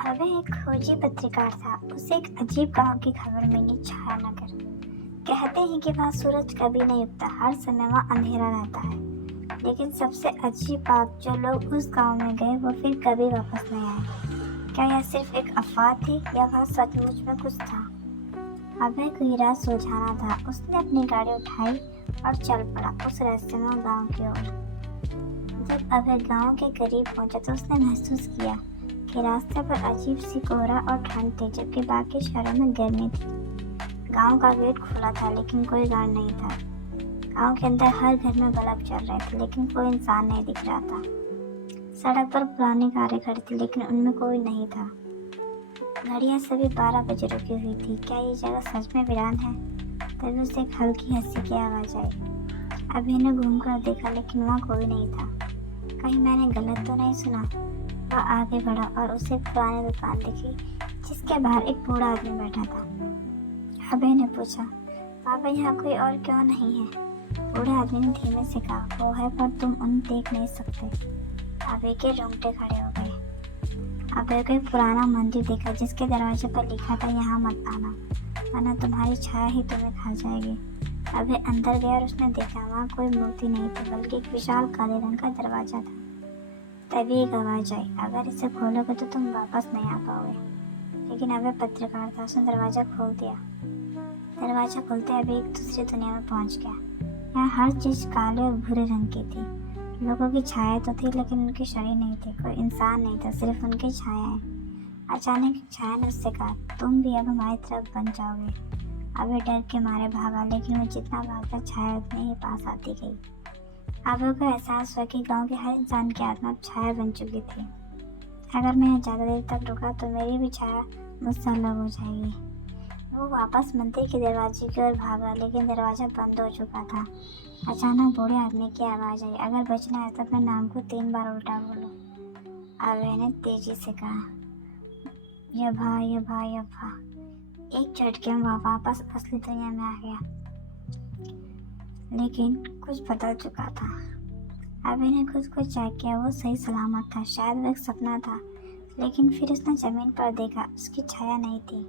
अबे एक खोजी पत्रकार था। उसे एक अजीब गांव की खबर मिली, छायानगर। कहते हैं कि वहाँ सूरज कभी नहीं उगता, हर समय वहाँ अंधेरा रहता है। लेकिन सबसे अजीब बात, जो लोग उस गांव में गए वो फिर कभी वापस नहीं आए। क्या यह सिर्फ एक अफवाह थी या वहाँ सचमुच में कुछ था? अभय को ये राज सुलझाना था। उसने अपनी गाड़ी उठाई और चल पड़ा उस रहस्यमय गांव की ओर। जब अभय गांव के करीब पहुंचा तो उसने महसूस किया कि रास्ते पर अजीब सी कोहरा और ठंड थी, जबकि बाकी शहरों में गर्मी थी। गांव का गेट खुला था लेकिन कोई गार्ड नहीं था। गांव के अंदर हर घर में बल्ब चल रहे थे लेकिन कोई इंसान नहीं दिख रहा था। सड़क पर पुरानी कारें खड़ी थी लेकिन उनमें कोई नहीं था। घड़ियां सभी 12 बजे रुकी हुई थी। क्या ये जगह सच में वीरान है? तभी उसे एक हल्की हंसी की आवाज आई। अभी ने घूमकर देखा लेकिन वहाँ कोई नहीं था। कहीं मैंने गलत तो नहीं सुना? वह आगे बढ़ा और उसे पुरानी दुकान दिखी जिसके बाहर एक बूढ़ा आदमी बैठा था। अभय ने पूछा, पापा यहाँ कोई और क्यों नहीं है? बूढ़े आदमी ने धीमे से कहा, वो है पर तुम उन्हें देख नहीं सकते। अभय के रोंगटे खड़े हो गए। अभय को एक पुराना मंदिर देखा जिसके दरवाजे पर लिखा था, यहाँ मत आना वरना तुम्हारी छाया ही तुम्हें खा जाएगी। अभय अंदर गया और उसने देखा वहाँ कोई मूर्ति नहीं थी बल्कि एक विशाल काले रंग का दरवाजा था। तभी एक आवाज आई, अगर इसे खोलोगे तो तुम वापस नहीं आ पाओगे। लेकिन अभय पत्रकार था, उसने दरवाजा खोल दिया। दरवाजा खोलते अभी एक दूसरी दुनिया में पहुंच गया। यहाँ हर चीज काले और भूरे रंग की थी। लोगों की छाया तो थी लेकिन उनके शरीर नहीं थे। कोई इंसान नहीं था, सिर्फ उनकी छायाएं। अचानक एक छाया ने उससे कहा, तुम भी अब हमारी तरफ बन जाओगे। अभय डर के मारे भागा लेकिन वो जितना भागा छाया उतनी ही पास आती गई। अभय को एहसास हुआ कि गांव के हर इंसान की आत्मा अब छाया बन चुकी थी। अगर मैं यहाँ ज्यादा देर तक रुका तो मेरी भी छाया मुझसे अलग हो जाएगी। वो वापस मंदिर के दरवाजे की ओर भागा लेकिन दरवाजा बंद हो चुका था। अचानक बूढ़े आदमी की आवाज आई, अगर बचना है तो अपने नाम को 3 बार उल्टा बोलो। अभय ने तेजी से कहा, यभा यभा यभा। एक झटके में वह वापस असली दुनिया में आ गया। लेकिन कुछ बदल चुका था। अभय ने खुद को चेक किया, वो सही सलामत था। शायद वो एक सपना था। लेकिन फिर उसने जमीन पर देखा, उसकी छाया नहीं थी।